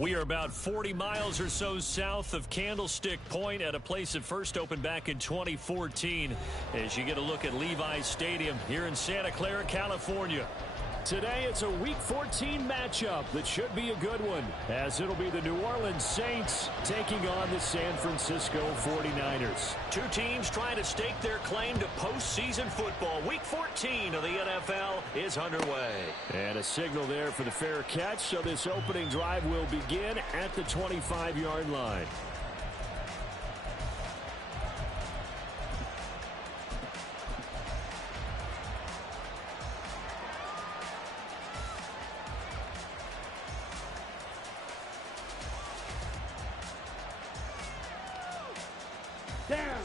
We are about 40 miles or so south of Candlestick Point at a place that first opened back in 2014 as you get a look at Levi's Stadium here in Santa Clara, California. Today it's a Week 14 matchup that should be a good one, as it'll be the New Orleans Saints taking on the San Francisco 49ers. Two teams trying to stake their claim to postseason football. Week 14 of the NFL is underway. And a signal there for the fair catch, so this opening drive will begin at the 25-yard line. Down.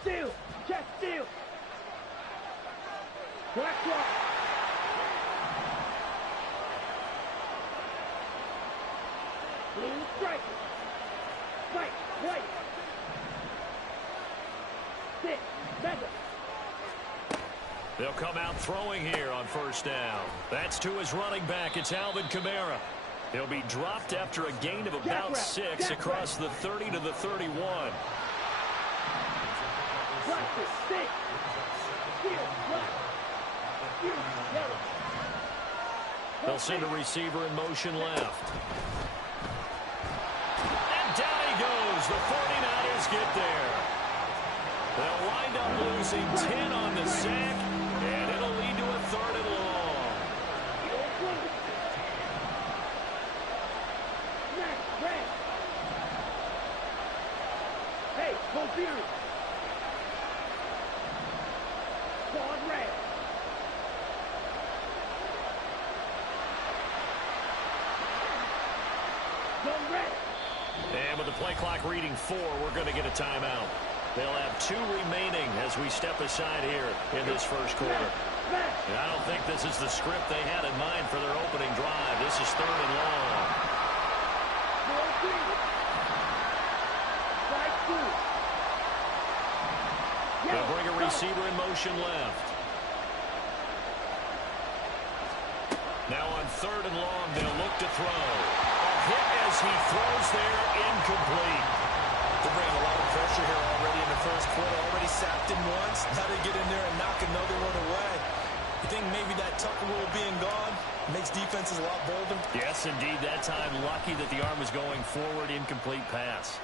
Steal. Check steal. Black block. Blue strike. Strike. White. Six. Mega. They'll come out throwing here on first down. That's to his running back. It's Alvin Kamara. He'll be dropped after a gain of about 6 across the 30 to the 31. They'll send a receiver in motion left. And down he goes. The 49ers get there. They'll wind up losing 10 on the sack, and it'll lead to a 3rd and long. Hey, go Beery. Quad red. Go red. And with the play clock reading 4, we're going to get a timeout. They'll have 2 remaining as we step aside here in this first quarter. And I don't think this is the script they had in mind for their opening drive. This is 3rd and long. They'll bring a receiver in motion left. Now on 3rd and long, they'll look to throw. A hit as he throws there, incomplete. They're bringing a lot of pressure here already in the first quarter. Already sacked him once. Now they get in there and knock another one away. You think maybe that Tucker rule being gone makes defenses a lot bolder? Yes, indeed. That time, lucky that the arm was going forward. Incomplete pass.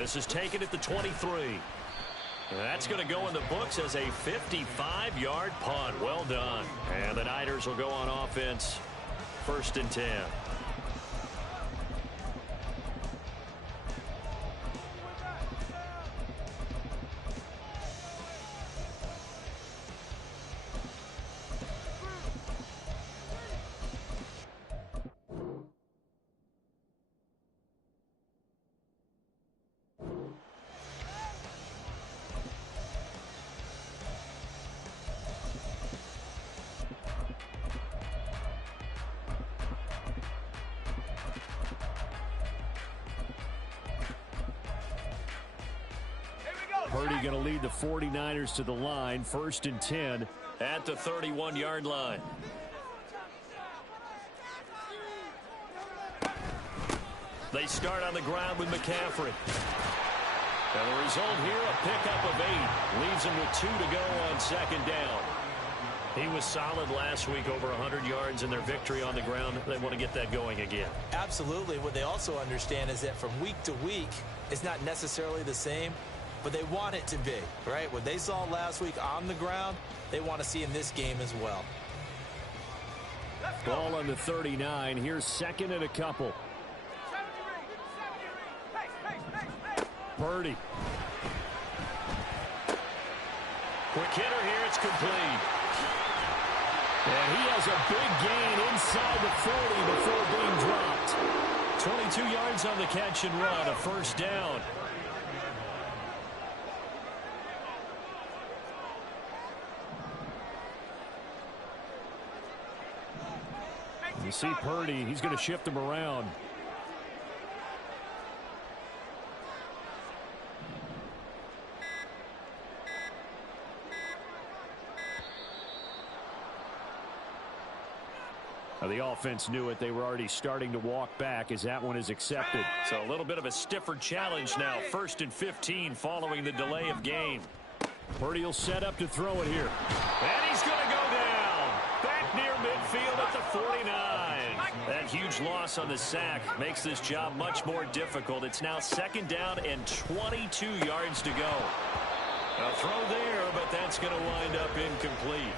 This is taken at the 23. That's going to go in the books as a 55-yard punt. Well done. And the Niners will go on offense. 1st and 10. Purdy going to lead the 49ers to the line. 1st and 10 at the 31-yard line. They start on the ground with McCaffrey. And the result here, a pickup of 8. Leaves him with 2 to go on 2nd down. He was solid last week, over 100 yards in their victory on the ground. They want to get that going again. Absolutely. What they also understand is that from week to week, it's not necessarily the same, but they want it to be, right? What they saw last week on the ground, they want to see in this game as well. Ball on the 39. Here's 2nd and a couple. Purdy. Quick hitter here. It's complete. And he has a big gain inside the 40 before being dropped. 22 yards on the catch and run. A 1st down. You see Purdy, he's going to shift him around. The offense knew it. They were already starting to walk back as that one is accepted. So a little bit of a stiffer challenge now. 1st and 15 following the delay of game. Purdy will set up to throw it here. And he's going to go down. Back near midfield at the 49. That huge loss on the sack makes this job much more difficult. It's now 2nd down and 22 yards to go. A throw there, but that's going to wind up incomplete.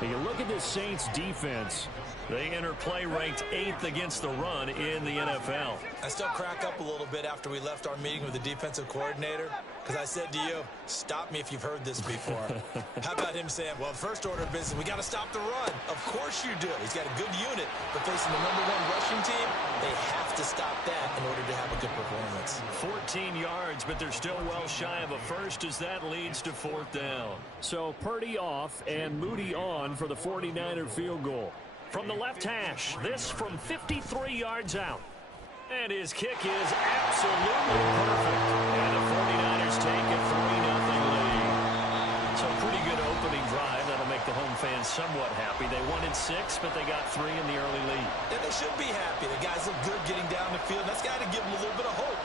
You look at this Saints defense. They enter play ranked 8th against the run in the NFL. I still crack up a little bit after we left our meeting with the defensive coordinator because I said to you, stop me if you've heard this before. How about him saying, well, first order of business, we got to stop the run. Of course you do. He's got a good unit, but facing the #1 rushing team, they have to stop that in order to have a good performance. 14 yards, but they're still well shy of a first as that leads to 4th down. So Purdy off and Moody on for the 49er field goal. From the left hash, this from 53 yards out. And his kick is absolutely perfect. And the 49ers take a 3-0 lead. So pretty good opening drive. That'll make the home fans somewhat happy. They wanted 6, but they got 3 in the early lead. And they should be happy. The guys look good getting down the field. That's got to give them a little bit of hope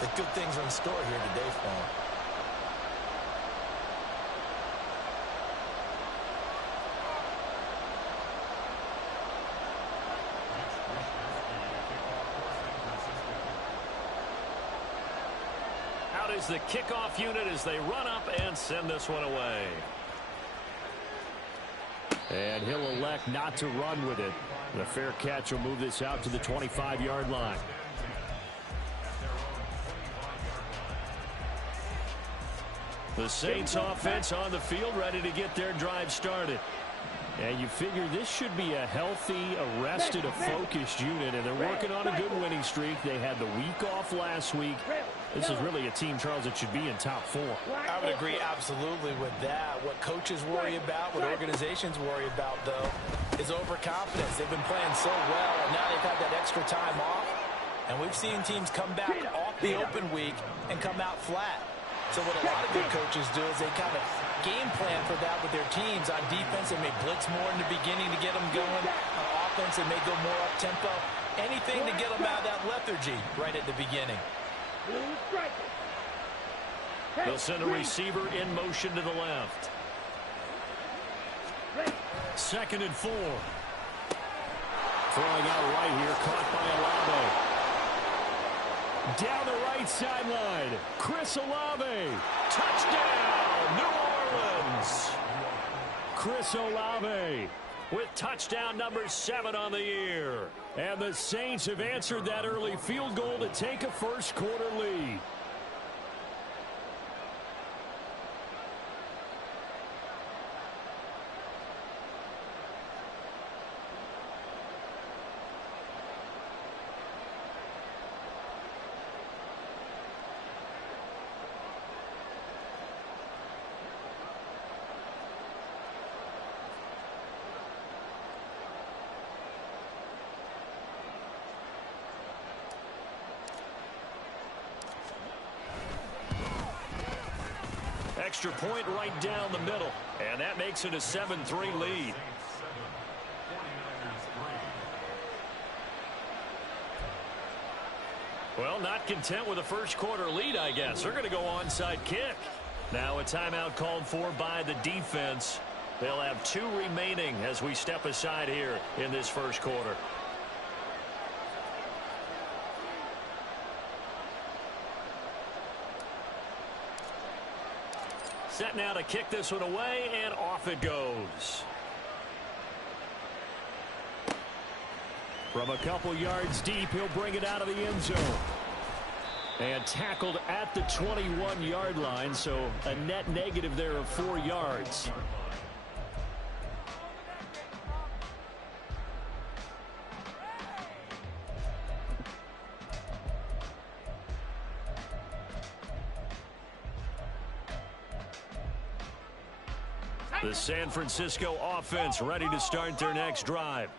that good things are in store here today for them. Is the kickoff unit as they run up and send this one away. And he'll elect not to run with it. The fair catch will move this out to the 25-yard line. The Saints offense on the field ready to get their drive started. And you figure this should be a healthy, arrested, a focused unit, and they're working on a good winning streak. They had the week off last week. This is really a team, Charles, that should be in top 4. I would agree absolutely with that. What coaches worry about, what organizations worry about, though, is overconfidence. They've been playing so well, and now they've had that extra time off. And we've seen teams come back off the open week and come out flat. So what a lot of good coaches do is they kind of game plan for that with their teams. On defense, they may blitz more in the beginning to get them going. On offense, they may go more up-tempo. Anything to get them out of that lethargy right at the beginning. They'll send a receiver in motion to the left. 2nd and 4. Throwing out right here, caught by Olave. Down the right sideline, Chris Olave. Touchdown, New Orleans. Chris Olave with touchdown number 7 on the year. And the Saints have answered that early field goal to take a first-quarter lead. Extra point right down the middle. And that makes it a 7-3 lead. Well, not content with a first-quarter lead, I guess. They're going to go onside kick. Now a timeout called for by the defense. They'll have 2 remaining as we step aside here in this first quarter. Set now to kick this one away, and off it goes. From a couple yards deep, he'll bring it out of the end zone. And tackled at the 21-yard line, so a net negative there of 4 yards. The San Francisco offense ready to start their next drive.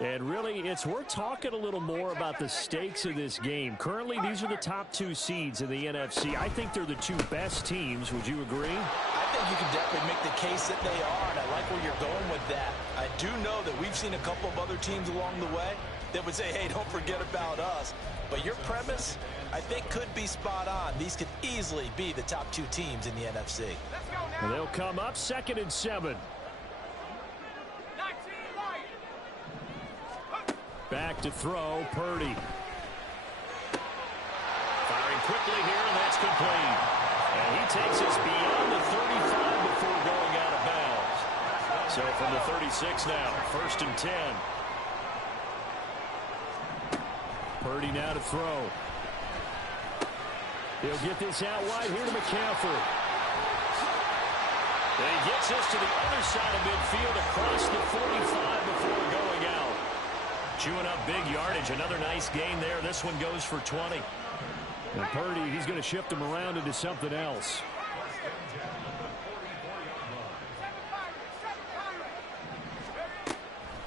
And really, it's worth talking a little more about the stakes of this game. Currently, these are the top 2 seeds in the NFC. I think they're the 2 best teams. Would you agree? I think think you can definitely make the case that they are, and I like where you're going with that. I do know that we've seen a couple of other teams along the way that would say, hey, don't forget about us. But your premise, I think, could be spot on. These could easily be the top two teams in the NFC. And they'll come up 2nd and 7. Back to throw, Purdy. Firing quickly here, and that's complete. And he takes us beyond the 35 before going out of bounds. So from the 36 now, 1st and 10. Purdy now to throw. He'll get this out wide here to McCaffrey. And he gets us to the other side of midfield across the 45 before going out. Chewing up big yardage. Another nice gain there. This one goes for 20. And Purdy, he's going to shift him around into something else.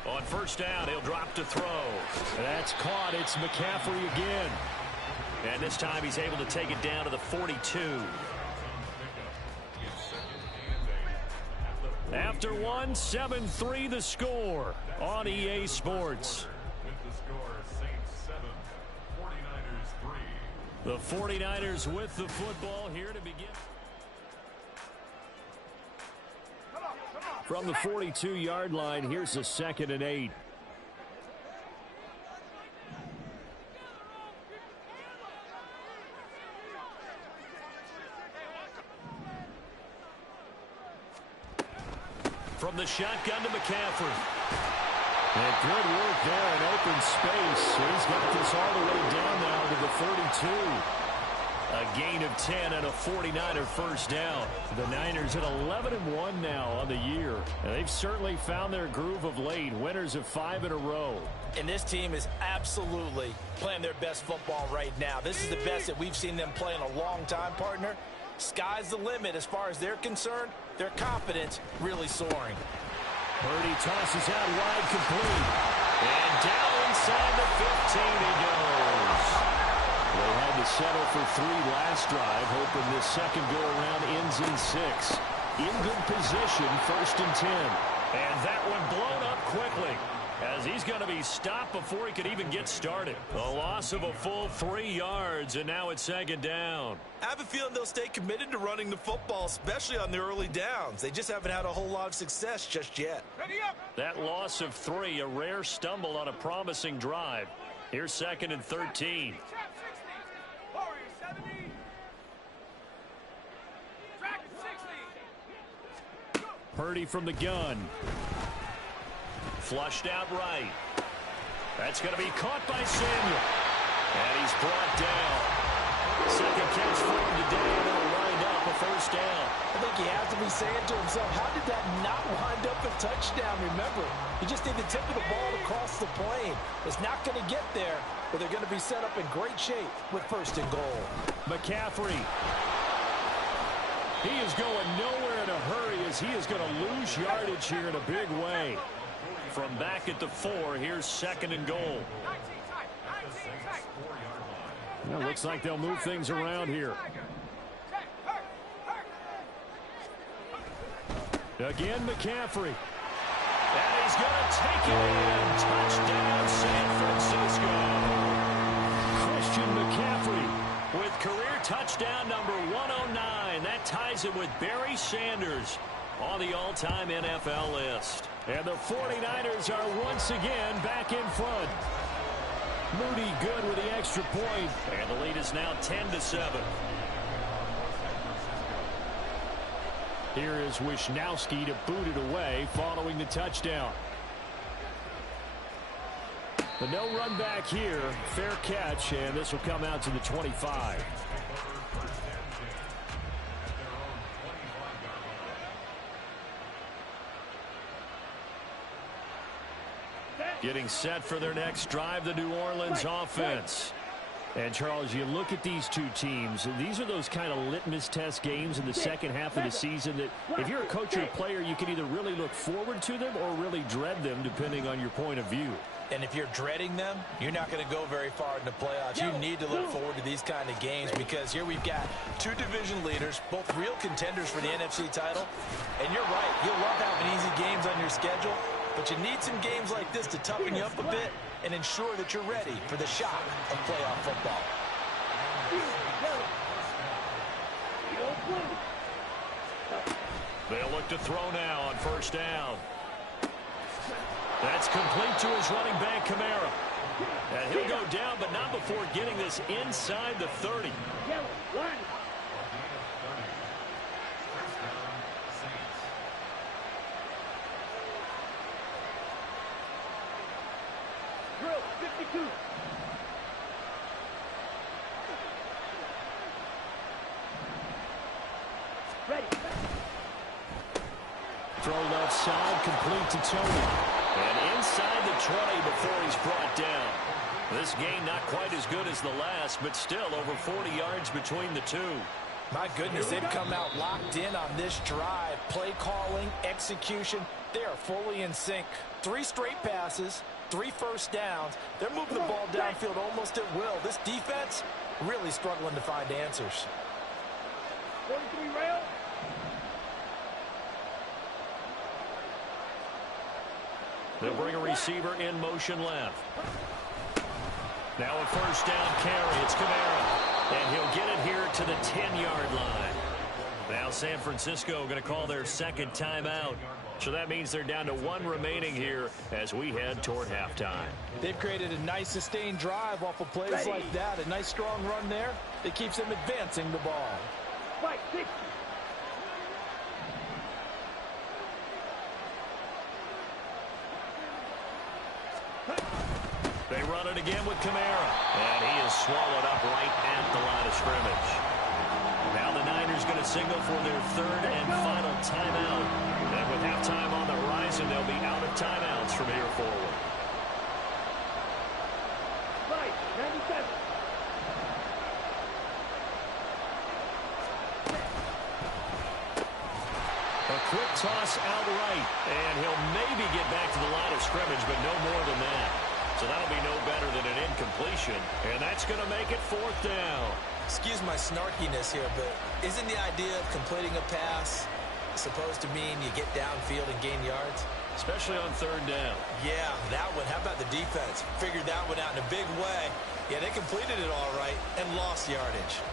On 1st down, he'll drop to throw. That's caught. It's McCaffrey again. And this time he's able to take it down to the 42. After one, 7-3 the score on EA Sports. The 49ers with the football here to begin. From the 42-yard line, here's a 2nd and 8. From the shotgun to McCaffrey. And good work there in open space. He's got this all the way down now to the 32. A gain of 10 and a 49er 1st down. The Niners at 11-1 now on the year. And they've certainly found their groove of late. Winners of 5 in a row. And this team is absolutely playing their best football right now. This is the best that we've seen them play in a long time, partner. Sky's the limit as far as they're concerned. Their confidence really soaring. Purdy tosses out wide, complete. And down inside the 15 he goes. They had to settle for 3 last drive, hoping this second go-around ends in 6. In good position, 1st and 10. And that one blown up quickly, as he's going to be stopped before he could even get started. A loss of a full 3 yards, and now it's 2nd down. I have a feeling they'll stay committed to running the football, especially on the early downs. They just haven't had a whole lot of success just yet. That loss of 3, a rare stumble on a promising drive. Here's 2nd and 13. Purdy from the gun. Flushed out right. That's going to be caught by Samuel. And he's brought down. Second catch for him today, and it'll wind up a 1st down. I think he has to be saying to himself, how did that not wind up a touchdown? Remember, you just need the tip of the ball to cross the plane. It's not going to get there, but they're going to be set up in great shape with 1st and goal. McCaffrey. He is going nowhere in a hurry as he is going to lose yardage here in a big way. From back at the 4, here's 2nd and goal. Well, looks like they'll move things around here. Again, McCaffrey. And he's going to take it in. Touchdown, San Francisco. Christian McCaffrey with career touchdown number 109. That ties it with Barry Sanders on the all-time NFL list. And the 49ers are once again back in front. Moody good with the extra point. And the lead is now 10-7. Here is Wisnowski to boot it away following the touchdown. The no run back here. Fair catch, and this will come out to the 25. Getting set for their next drive, the New Orleans offense. And, Charles, you look at these two teams, these are those kind of litmus test games in the second half of the season that if you're a coach or a player, you can either really look forward to them or really dread them, depending on your point of view. And if you're dreading them, you're not going to go very far in the playoffs. You need to look forward to these kind of games because here we've got two division leaders, both real contenders for the NFC title. And you're right, you'll love having easy games on your schedule, but you need some games like this to toughen you up a bit and ensure that you're ready for the shock of playoff football. They'll look to throw now on first down. That's complete to his running back, Kamara. And he'll go down, but not before getting this inside the 30. Drill 52. Ready. Throw left side, complete to Tony. And inside the 20 before he's brought down. This gain not quite as good as the last, but still over 40 yards between the two. My goodness, they've come out locked in on this drive. Play calling, execution, they are fully in sync. 3 straight passes, 3 first downs. They're moving the ball downfield almost at will. This defense really struggling to find answers. 43 rail. They'll bring a receiver in motion left. Now a first down carry. It's Kamara. And he'll get it here to the 10-yard line. Now San Francisco going to call their second timeout. So that means they're down to 1 remaining here as we head toward halftime. They've created a nice sustained drive off of plays like that. A nice strong run there that keeps them advancing the ball. Fight 60. They run it again with Kamara. And he is swallowed up right at the line of scrimmage. Now the Niners going to signal for their 3rd and final timeout. And with halftime on the horizon, they'll be out of timeouts from here forward. Fight 97. A quick toss out right. And he'll maybe get back to the line of scrimmage, but no more than that. So that'll be no better than an incompletion. And that's going to make it 4th down. Excuse my snarkiness here, but isn't the idea of completing a pass supposed to mean you get downfield and gain yards? Especially on 3rd down. Yeah, that one. How about the defense? Figured that one out in a big way. Yeah, they completed it all right and lost yardage.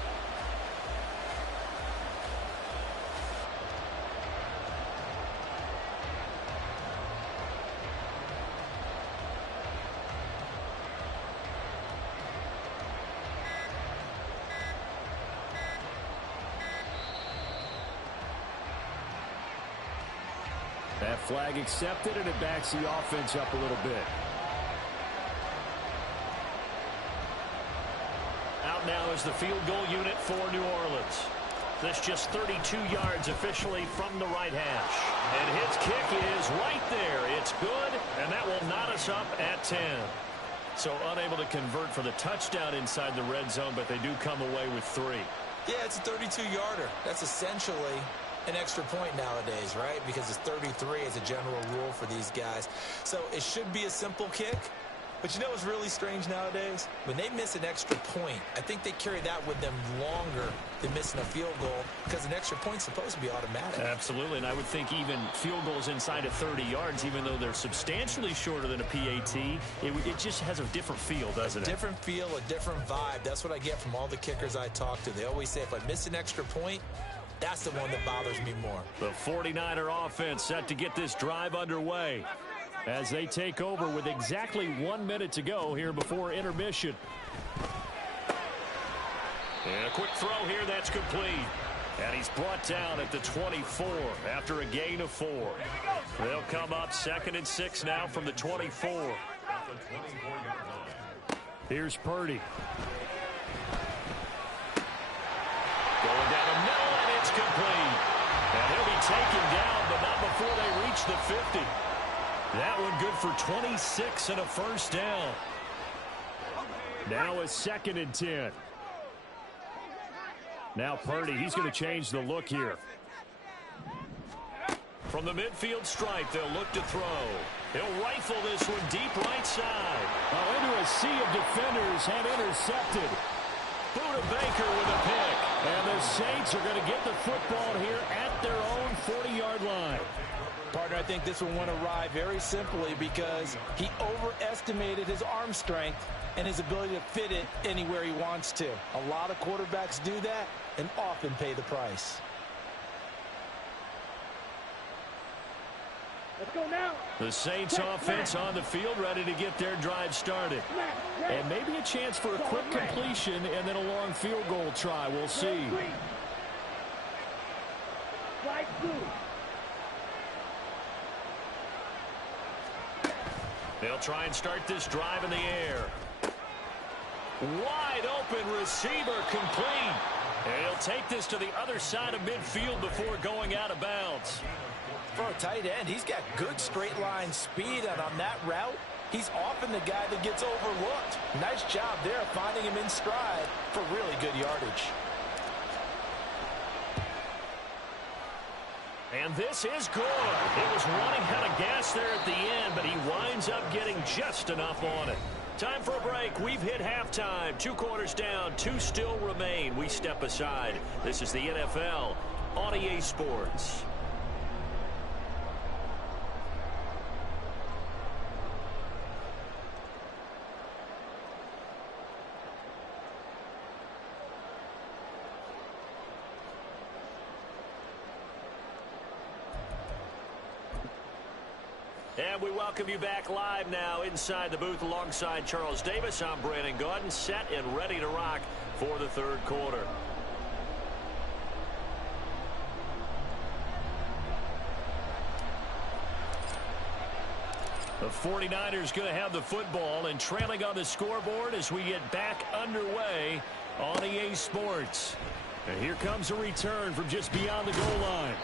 That flag accepted, and it backs the offense up a little bit. Out now is the field goal unit for New Orleans. This just 32 yards officially from the right hash. And his kick is right there. It's good, and that will knot us up at 10. So unable to convert for the touchdown inside the red zone, but they do come away with 3. Yeah, it's a 32-yarder. That's essentially an extra point nowadays, right? Because it's 33 as a general rule for these guys. So it should be a simple kick. But you know what's really strange nowadays? When they miss an extra point, I think they carry that with them longer than missing a field goal because an extra point's supposed to be automatic. Absolutely, and I would think even field goals inside of 30 yards, even though they're substantially shorter than a PAT, it just has a different feel, doesn't it? Different feel, a different vibe. That's what I get from all the kickers I talk to. They always say, if I miss an extra point, that's the one that bothers me more. The 49er offense set to get this drive underway as they take over with exactly 1 minute to go here before intermission. And a quick throw here, that's complete. And he's brought down at the 24 after a gain of 4. They'll come up 2nd and 6 now from the 24. Here's Purdy. Going down the middle, and it's complete. And he'll be taken down, but not before they reach the 50. That one good for 26 and a first down. Now a 2nd and 10. Now Purdy, he's going to change the look here. From the midfield stripe, they'll look to throw. He'll rifle this one deep right side. Oh, into a sea of defenders and intercepted. Buda Baker with a pick. And the Saints are going to get the football here at their own 40-yard line. Partner, I think this one went awry very simply because he overestimated his arm strength and his ability to fit it anywhere he wants to. A lot of quarterbacks do that and often pay the price. Let's go now. The Saints offense on the field, ready to get their drive started. And maybe a chance for a quick completion and then a long field goal try. We'll see. Slide through. They'll try and start this drive in the air. Wide open receiver complete. And he'll take this to the other side of midfield before going out of bounds. For a tight end, he's got good straight line speed, and on that route, he's often the guy that gets overlooked. Nice job there finding him in stride for really good yardage. And this is good. It was running out of gas there at the end, but he winds up getting just enough on it. Time for a break. We've hit halftime. 2 quarters down, 2 still remain. We step aside. This is the NFL on EA Sports. And we welcome you back live now inside the booth alongside Charles Davis. I'm Brandon Gaudin, set and ready to rock for the 3rd quarter. The 49ers going to have the football and trailing on the scoreboard as we get back underway on EA Sports. And here comes a return from just beyond the goal line.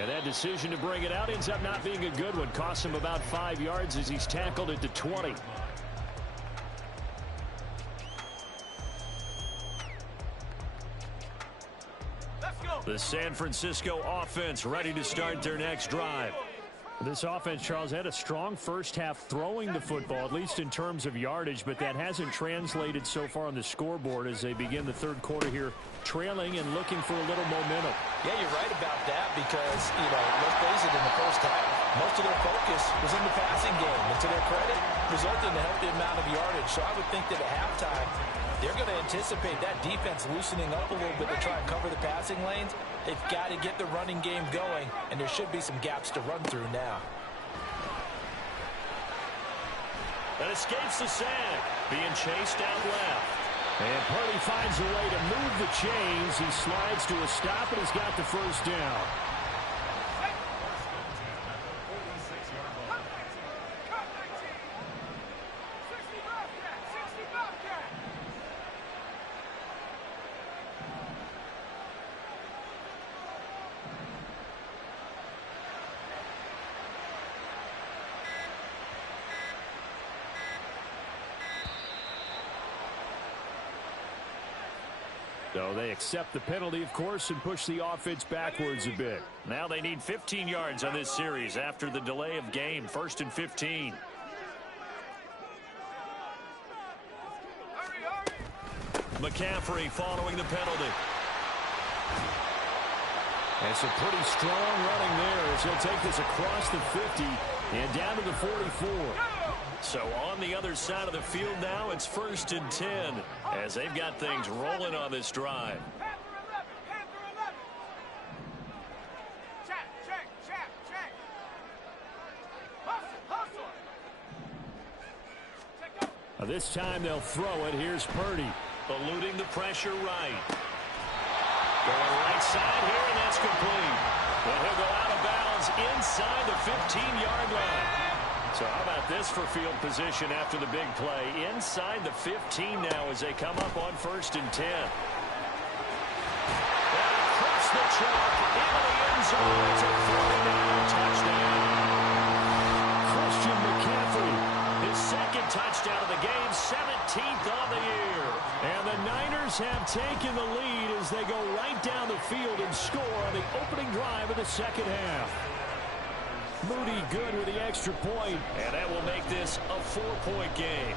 And that decision to bring it out ends up not being a good one. Costs him about 5 yards as he's tackled at the 20. Let's go. The San Francisco offense ready to start their next drive. This offense, Charles, had a strong first half throwing the football, at least in terms of yardage, but that hasn't translated so far on the scoreboard as they begin the 3rd quarter here, trailing and looking for a little momentum. Yeah, you're right about that because, let's face it, in the first half, most of their focus was in the passing game. And to their credit, resulted in a healthy amount of yardage. So I would think that at halftime, they're going to anticipate that defense loosening up a little bit to try and cover the passing lanes. They've got to get the running game going, and there should be some gaps to run through now. That escapes the sack, being chased out left. And Purdy finds a way to move the chains. He slides to a stop, and he's got the 1st down. So they accept the penalty, of course, and push the offense backwards a bit. Now they need 15 yards on this series after the delay of game. 1st and 15. McCaffrey following the penalty. And some pretty strong running there as he'll take this across the 50 and down to the 44. So on the other side of the field now, it's 1st and 10 as they've got things rolling on this drive. This time they'll throw it. Here's Purdy. Eluding the pressure right. Going right side here, and that's complete. But he'll go out of bounds inside the 15-yard line. So how about this for field position after the big play? Inside the 15 now as they come up on 1st and 10. And across the track into the end zone. It's a 49 touchdown. Christian McCaffrey, his 2nd touchdown of the game, 17th on the year. Bears have taken the lead as they go right down the field and score on the opening drive of the second half. Moody good with the extra point, and that will make this a 4-point game.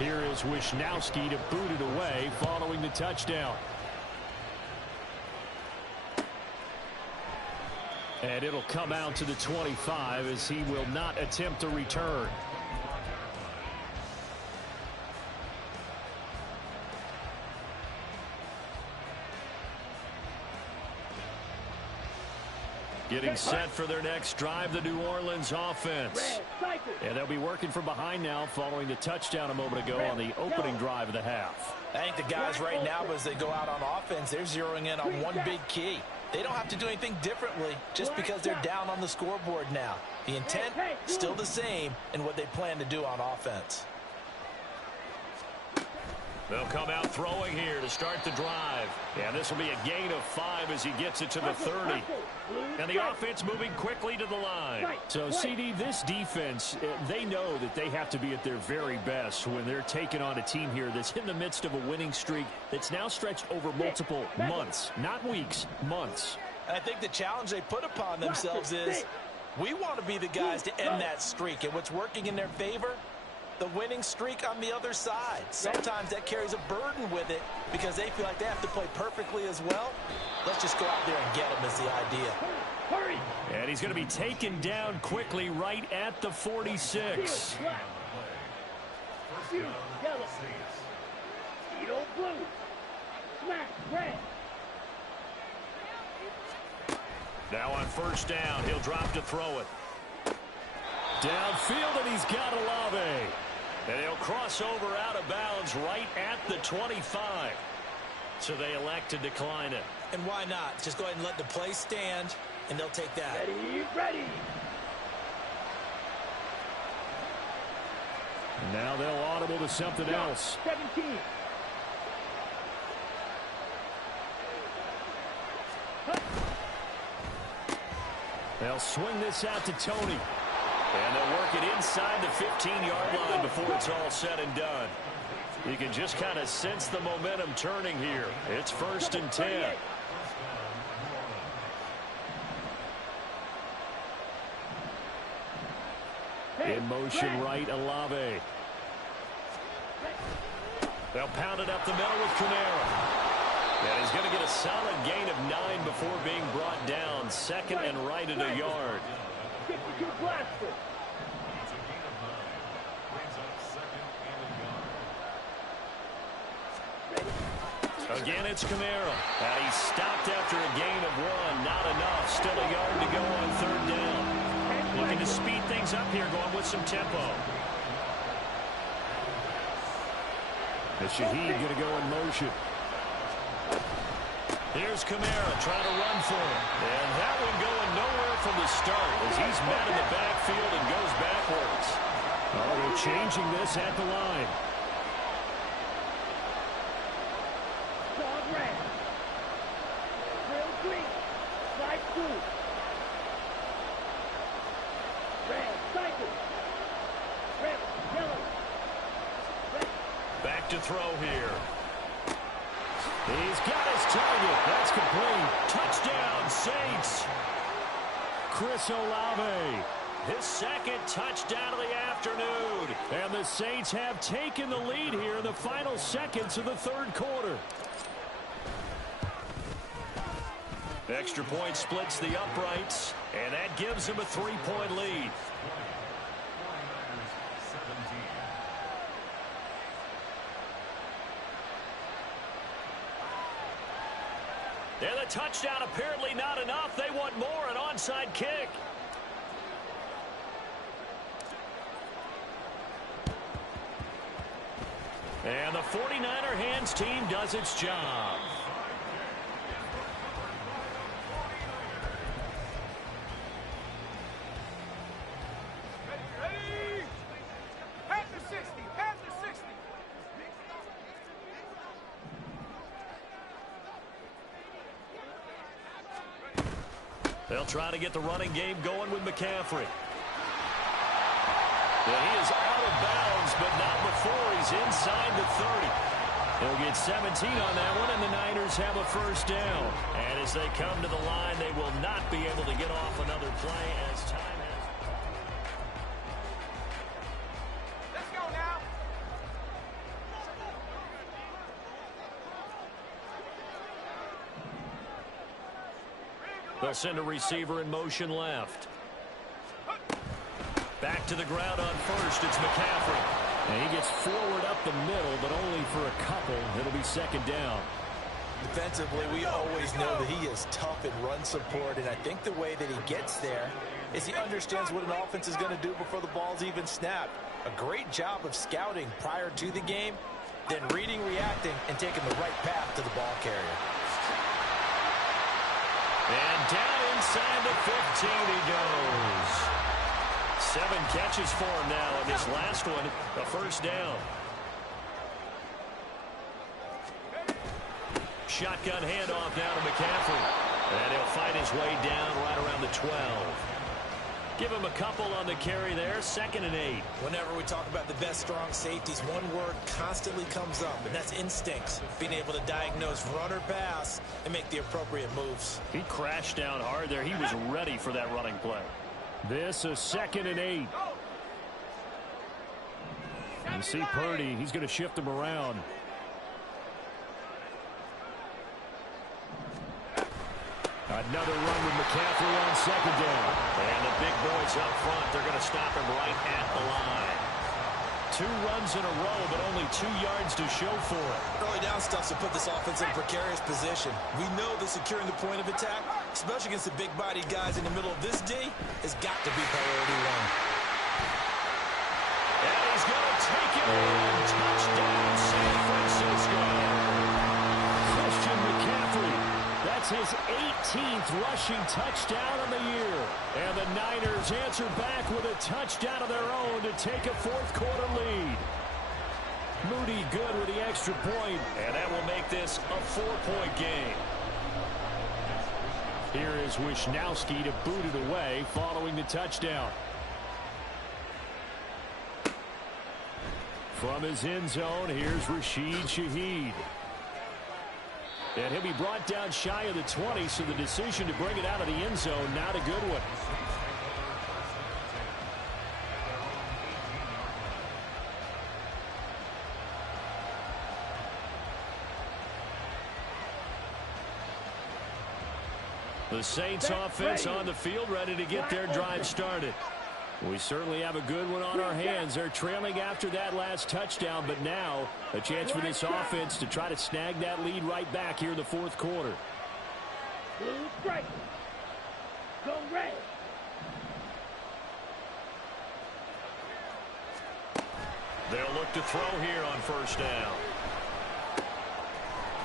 Here is Wisnowski to boot it away following the touchdown. And it'll come out to the 25 as he will not attempt to return. Getting set for their next drive, the New Orleans offense. And they'll be working from behind now following the touchdown a moment ago on the opening drive of the half. I think the guys right now, as they go out on offense, they're zeroing in on one big key. They don't have to do anything differently just because they're down on the scoreboard now. The intent, still the same in what they plan to do on offense. They'll come out throwing here to start the drive. And this will be a gain of 5 as he gets it to the 30. And the offense moving quickly to the line. So, CD, this defense, they know that they have to be at their very best when they're taking on a team here that's in the midst of a winning streak that's now stretched over multiple months, not weeks, months. And I think the challenge they put upon themselves is we want to be the guys to end that streak. And what's working in their favor? The winning streak on the other side. Sometimes that carries a burden with it because they feel like they have to play perfectly as well. Let's just go out there and get them is the idea. Hurry! And he's going to be taken down quickly right at the 46. Yellow. Edo blue. Smack red. Now on first down, he'll drop to throw it. Downfield, and he's got Olave. And he'll cross over out of bounds right at the 25. So they elect to decline it. And why not? Just go ahead and let the play stand, and they'll take that. Ready. Now they'll audible to something else. 17. They'll swing this out to Tony. And they'll work it inside the 15-yard line before it's all said and done. You can just kind of sense the momentum turning here. It's 1st and 10. In motion right, Olave. They'll pound it up the middle with Kamara. And he's going to get a solid gain of 9 before being brought down. 2nd and right at a yard. 52 blaster. Again, it's Kamara. And he's stopped after a gain of 1. Not enough. Still a yard to go on 3rd down. Looking to speed things up here, going with some tempo. The Shaheed going to go in motion. Here's Kamara trying to run for him. And that one going nowhere from the start as he's met in the backfield and goes backwards. Oh, they're changing this at the line. Dog red. Real green. Light blue. Red. Cycle. Red. Yellow. Red. Back to throw here. He's got his target. That's complete. Touchdown, Saints. Chris Olave. His 2nd touchdown of the afternoon. And the Saints have taken the lead here in the final seconds of the 3rd quarter. Extra point splits the uprights, and that gives him a 3-point lead. And the touchdown apparently not enough. They want more, an onside kick. And the 49er hands team does its job. Ready. Pass the 60. Pass the 60. They'll try to get the running game going with McCaffrey. And he is out of bounds, but not before he's inside the 30. He'll get 17 on that one, and the Niners have a first down. And as they come to the line, they will not be able to get off another play as time has... Let's go now. They'll send a receiver in motion left. Back to the ground on first. It's McCaffrey. And he gets forward up the middle, but only for a couple. It'll be second down. Defensively, we always know that he is tough in run support, and I think the way that he gets there is he understands what an offense is going to do before the ball's even snapped. A great job of scouting prior to the game, then reading, reacting, and taking the right path to the ball carrier. And down inside the 15 he goes. 7 catches for him now, and this last one, a first down. Shotgun handoff now to McCaffrey. And he'll fight his way down right around the 12. Give him a couple on the carry there, 2nd and 8. Whenever we talk about the best strong safeties, one word constantly comes up, and that's instincts. Being able to diagnose run or pass and make the appropriate moves. He crashed down hard there. He was ready for that running play. This is 2nd and 8. You see Purdy, he's going to shift him around. Another run with McCaffrey on 2nd down. And the big boys up front, they're going to stop him right at the line. 2 runs in a row, but only 2 yards to show for it. Early down stuff to put this offense in a precarious position. We know that securing the point of attack, especially against the big-bodied guys in the middle of this D, has got to be priority 1. And he's going to take it in. Touchdown, San Francisco. Christian McCaffrey. That's his 18th rushing touchdown of the year. And the Niners answer back with a touchdown of their own to take a 4th quarter lead. Moody good with the extra point. And that will make this a 4-point game. Here is Wisnowski to boot it away following the touchdown. From his end zone, here's Rashid Shaheed. And he'll be brought down shy of the 20, so the decision to bring it out of the end zone, not a good one. The Saints offense on the field, ready to get their drive started. We certainly have a good one on our hands. They're trailing after that last touchdown, but now a chance for this offense to try to snag that lead right back here in the 4th quarter. Blue strike. Go red. They'll look to throw here on first down.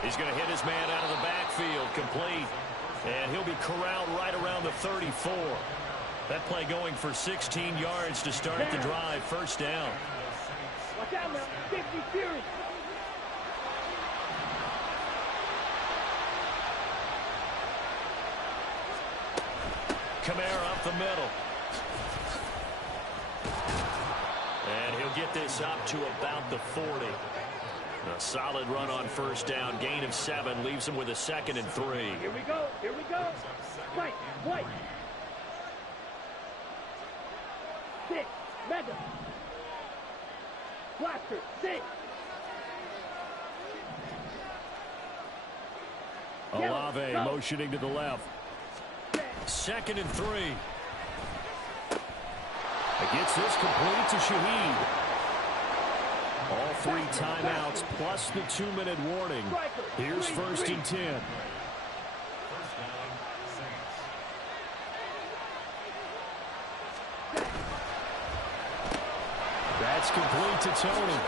He's going to hit his man out of the backfield, complete. And he'll be corralled right around the 34. That play going for 16 yards to start the drive. First down. Watch out now. 50 Fury. Kamara up the middle. And he'll get this up to about the 40. A solid run on first down. Gain of 7 leaves him with a 2nd and 3. Here we go. Here we go. White. White. 6. Mega. Blaster. 6. Olave motioning to the left. 2nd and 3. Gets this complete to Shaheed. All 3 timeouts plus the 2-minute warning. Here's 1st and 10. That's complete to Tony.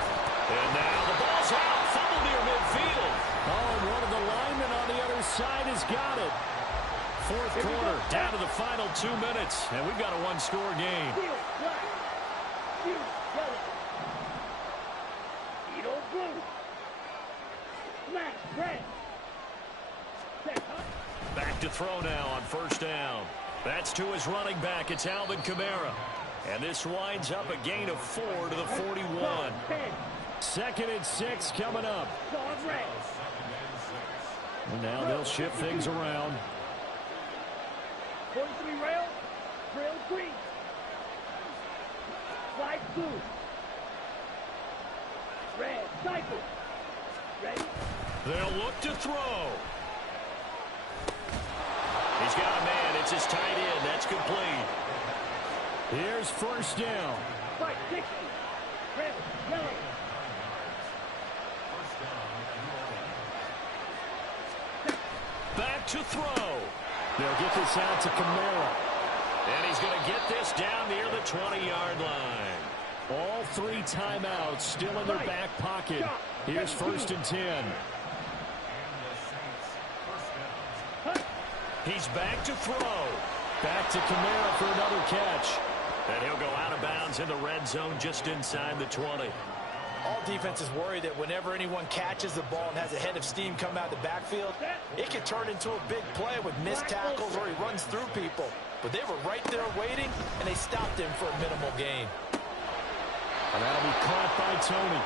And now the ball's out. Fumble near midfield. Oh, and one of the linemen on the other side has got it. 4th quarter, down to the final 2 minutes, and we've got a 1-score game. Back to throw now on first down. That's to his running back. It's Alvin Kamara. And this winds up a gain of 4 to the 41. 2nd and 6 coming up. And now they'll shift things around. 43 rail, trail 3. Slide 2. Red, cycle. Ready? They'll look to throw. He's got a man. It's his tight end. That's complete. Here's first down. Fight 60. Red, yellow. Back to throw. They'll get this out to Kamara. And he's going to get this down near the 20-yard line. All 3 timeouts still in their back pocket. Here's first and 10. He's back to throw. Back to Kamara for another catch. And he'll go out of bounds in the red zone just inside the 20. All defenses worry that whenever anyone catches the ball and has a head of steam come out of the backfield, it can turn into a big play with missed tackles or he runs through people. But they were right there waiting, and they stopped him for a minimal gain. And that'll be caught by Tony.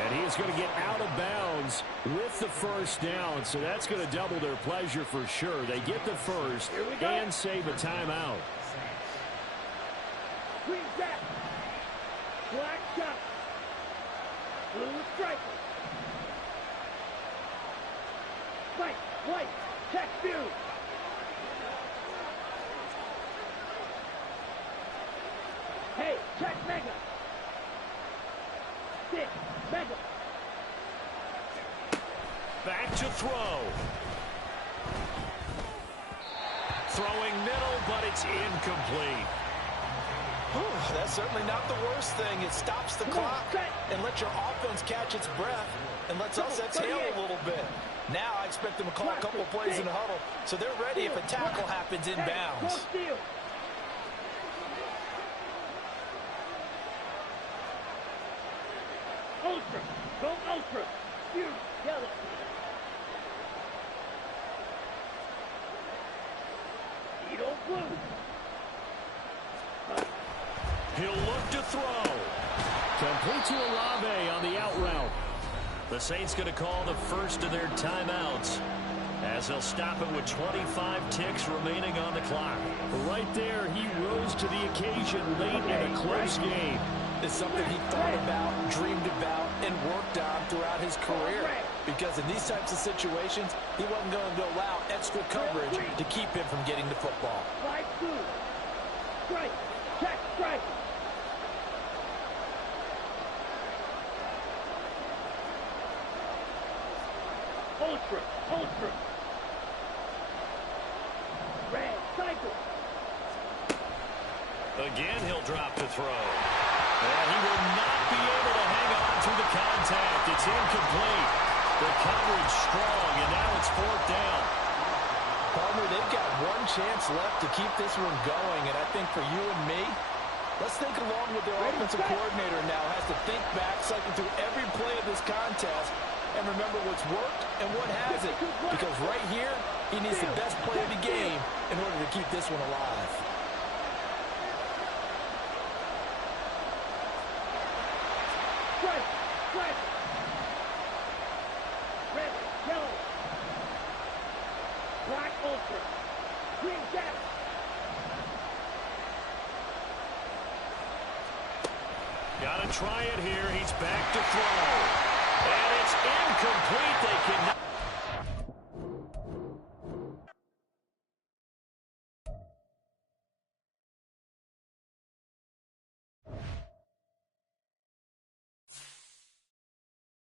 And he is going to get out of bounds with the first down. So that's going to double their pleasure for sure. They get the first and save a timeout. Green jack. Black shot. Blue stripe. White, white, check view. Hey, check mega. Six, mega. Back to throw. Throwing middle, but it's incomplete. Whew, that's certainly not the worst thing. It stops the clock and lets your offense catch its breath and lets us exhale a little bit. Now I expect them to call a couple of plays in the huddle so they're ready if a tackle happens inbounds. Ultra, go ultra. You, yellow. Edo blue. He'll look to throw. Complete to Olave on the out route. The Saints going to call the first of their timeouts as they'll stop it with 25 ticks remaining on the clock. Right there, he rose to the occasion late in a close game. It's something he thought about, dreamed about, and worked on throughout his career. Because in these types of situations, he wasn't going to allow extra coverage to keep him from getting the football. Slide 2. Strike. Check strike. Ultra. Ultra. Red. Cycle. Again, he'll drop to throw. And he will not be able to hang on through the contact. It's incomplete. The coverage strong, and now it's 4th down. Palmer, they've got one chance left to keep this one going, and I think for you and me, let's think along with their offensive coordinator now. Has to think back, cycle through every play of this contest, and remember what's worked and what hasn't. Because right here, he needs the best play of the game in order to keep this one alive. Strike. Strike. Red. Yellow. Black ultra. Green jack. Got to try it here. He's back to throw. And it's incomplete. They cannot.